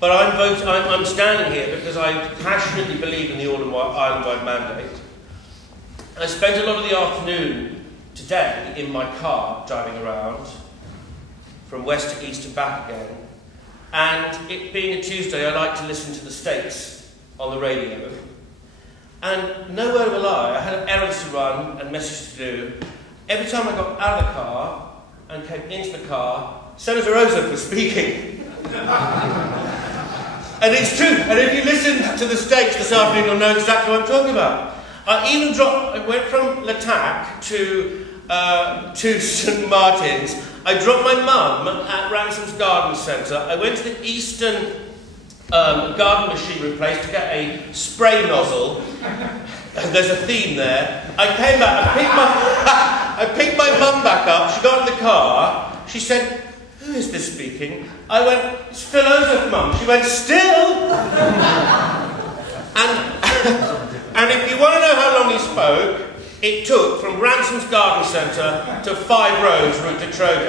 But I'm standing here because I passionately believe in the island-wide mandate. I spent a lot of the afternoon today in my car driving around from west to east and back again. And it being a Tuesday, I like to listen to the States on the radio. And no word of a lie, I had errands to run and messages to do. Every time I got out of the car and came into the car, Senator Ozuk was speaking. And it's true. And if you listen to the States this afternoon, you'll know exactly what I'm talking about. I went from Latac to St Martin's. I dropped my mum at Ransom's Garden Centre. I went to the Eastern garden machinery place to get a spray nozzle. There's a theme there. I came back, I picked my mum back up. She got in the car. She said, "Who is this speaking?" I went, "It's Phil Ozuk, Mum." She went, "Still?" And if you want to know how long he spoke, it took from Ransom's Garden Centre to 5 Roads, route to Trode.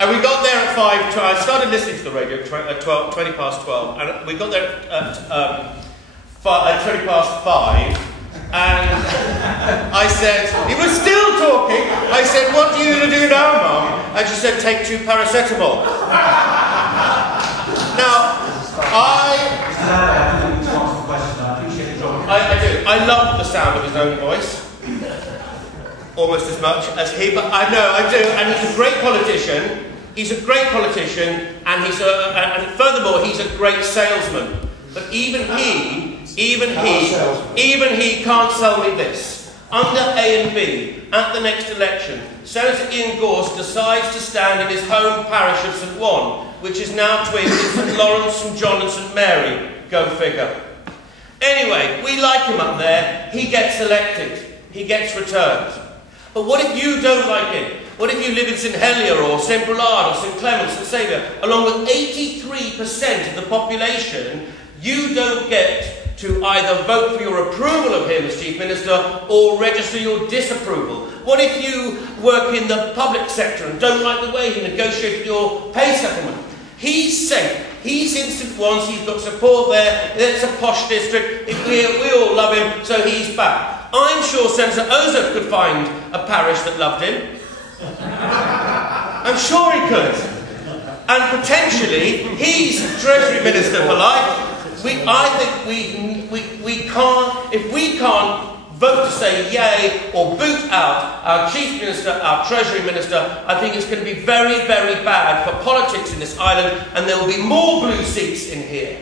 And we got there at 5. I started listening to the radio at 20 past 12, and we got there at 20 past 5. And I said, he was still talking. I said, "What are you going to do now, Mum?" And she said, "Take 2 paracetamol." Now, I do. I love the sound of his own voice. Almost as much as he, but I know, I do. And he's a great politician. He's a great politician, and and furthermore, he's a great salesman. But even he can't sell me this. Under A and B, at the next election, Senator Ian Gorse decides to stand in his home parish of St Juan, which is now twinned in St Lawrence, St John and St Mary. Go figure. Anyway, we like him up there. He gets elected. He gets returned. But what if you don't like him? What if you live in St Helier or St Brelard or St Clement, St Saviour? Along with 83% of the population, you don't get to either vote for your approval of him as Chief Minister or register your disapproval. What if you work in the public sector and don't like the way he negotiated your pay settlement? He's safe. He's in St Juan's. He's got support there. It's a posh district. We all love him, so he's back. I'm sure Senator Ozuk could find a parish that loved him. I'm sure he could. And potentially, he's Treasury Minister for life. I think we can't, if we can't vote to say yay or boot out our Chief Minister, our Treasury Minister, I think it's going to be very, very bad for politics in this island, and there will be more blue seats in here.